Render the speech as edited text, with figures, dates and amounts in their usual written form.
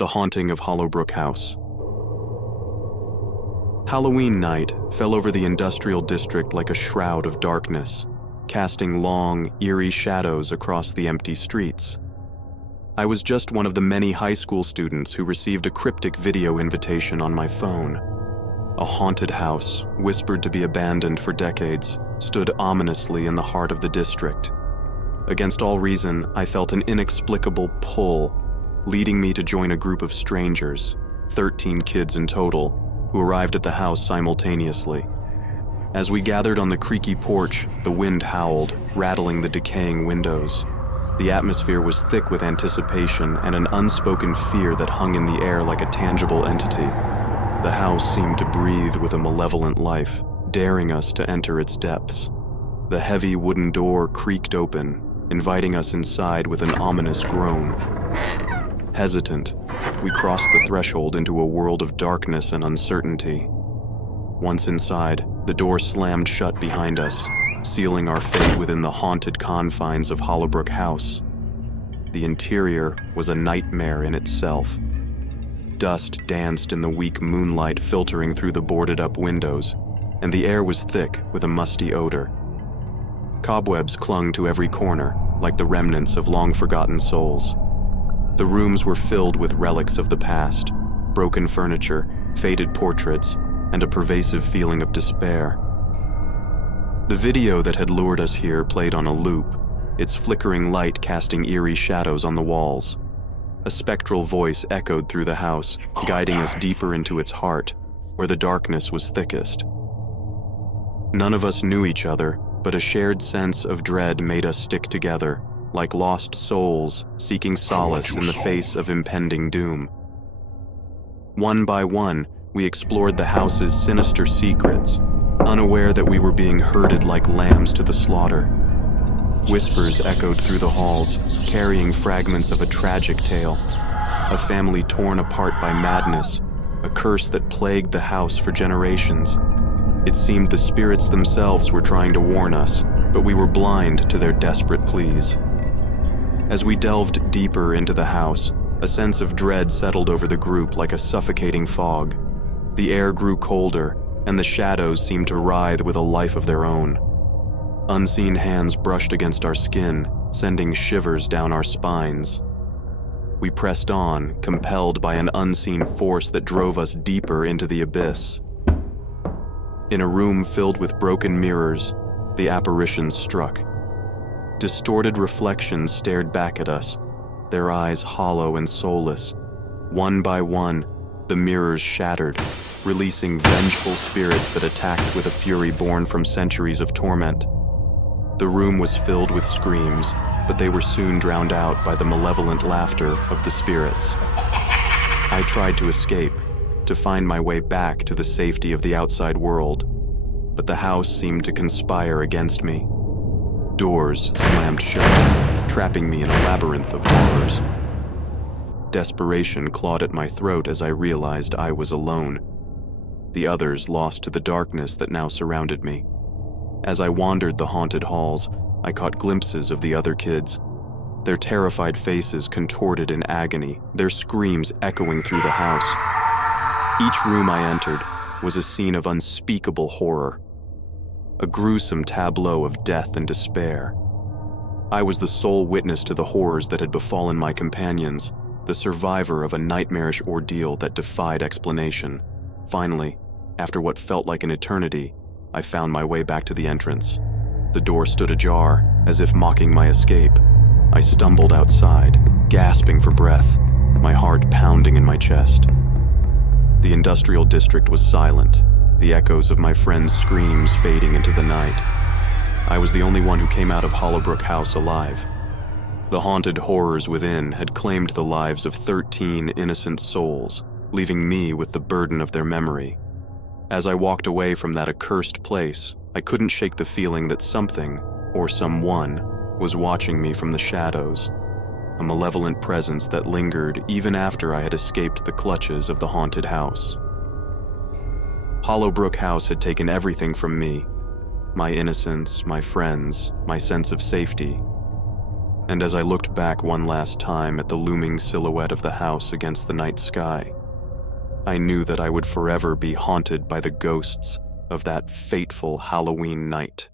The Haunting of HollowBrook House. Halloween night fell over the industrial district like a shroud of darkness, casting long, eerie shadows across the empty streets. I was just one of the many high school students who received a cryptic video invitation on my phone. A haunted house, whispered to be abandoned for decades, stood ominously in the heart of the district. Against all reason, I felt an inexplicable pull, leading me to join a group of strangers, 13 kids in total, who arrived at the house simultaneously. As we gathered on the creaky porch, the wind howled, rattling the decaying windows. The atmosphere was thick with anticipation and an unspoken fear that hung in the air like a tangible entity. The house seemed to breathe with a malevolent life, daring us to enter its depths. The heavy wooden door creaked open, inviting us inside with an ominous groan. Hesitant, we crossed the threshold into a world of darkness and uncertainty. Once inside, the door slammed shut behind us, sealing our fate within the haunted confines of HollowBrook House. The interior was a nightmare in itself. Dust danced in the weak moonlight filtering through the boarded-up windows, and the air was thick with a musty odor. Cobwebs clung to every corner, like the remnants of long-forgotten souls. The rooms were filled with relics of the past, broken furniture, faded portraits, and a pervasive feeling of despair. The video that had lured us here played on a loop, its flickering light casting eerie shadows on the walls. A spectral voice echoed through the house, guiding us deeper into its heart, where the darkness was thickest. None of us knew each other, but a shared sense of dread made us stick together, like lost souls seeking solace in the face of impending doom. One by one, we explored the house's sinister secrets, unaware that we were being herded like lambs to the slaughter. Whispers echoed through the halls, carrying fragments of a tragic tale, a family torn apart by madness, a curse that plagued the house for generations. It seemed the spirits themselves were trying to warn us, but we were blind to their desperate pleas. As we delved deeper into the house, a sense of dread settled over the group like a suffocating fog. The air grew colder, and the shadows seemed to writhe with a life of their own. Unseen hands brushed against our skin, sending shivers down our spines. We pressed on, compelled by an unseen force that drove us deeper into the abyss. In a room filled with broken mirrors, the apparitions struck. Distorted reflections stared back at us, their eyes hollow and soulless. One by one, the mirrors shattered, releasing vengeful spirits that attacked with a fury born from centuries of torment. The room was filled with screams, but they were soon drowned out by the malevolent laughter of the spirits. I tried to escape, to find my way back to the safety of the outside world, but the house seemed to conspire against me. Doors slammed shut, trapping me in a labyrinth of horrors. Desperation clawed at my throat as I realized I was alone, the others lost to the darkness that now surrounded me. As I wandered the haunted halls, I caught glimpses of the other kids, their terrified faces contorted in agony, their screams echoing through the house. Each room I entered was a scene of unspeakable horror, a gruesome tableau of death and despair. I was the sole witness to the horrors that had befallen my companions, the survivor of a nightmarish ordeal that defied explanation. Finally, after what felt like an eternity, I found my way back to the entrance. The door stood ajar, as if mocking my escape. I stumbled outside, gasping for breath, my heart pounding in my chest. The industrial district was silent, the echoes of my friends' screams fading into the night. I was the only one who came out of HollowBrook House alive. The haunted horrors within had claimed the lives of 13 innocent souls, leaving me with the burden of their memory. As I walked away from that accursed place, I couldn't shake the feeling that something, or someone, was watching me from the shadows, a malevolent presence that lingered even after I had escaped the clutches of the haunted house. HollowBrook House had taken everything from me, my innocence, my friends, my sense of safety. And as I looked back one last time at the looming silhouette of the house against the night sky, I knew that I would forever be haunted by the ghosts of that fateful Halloween night.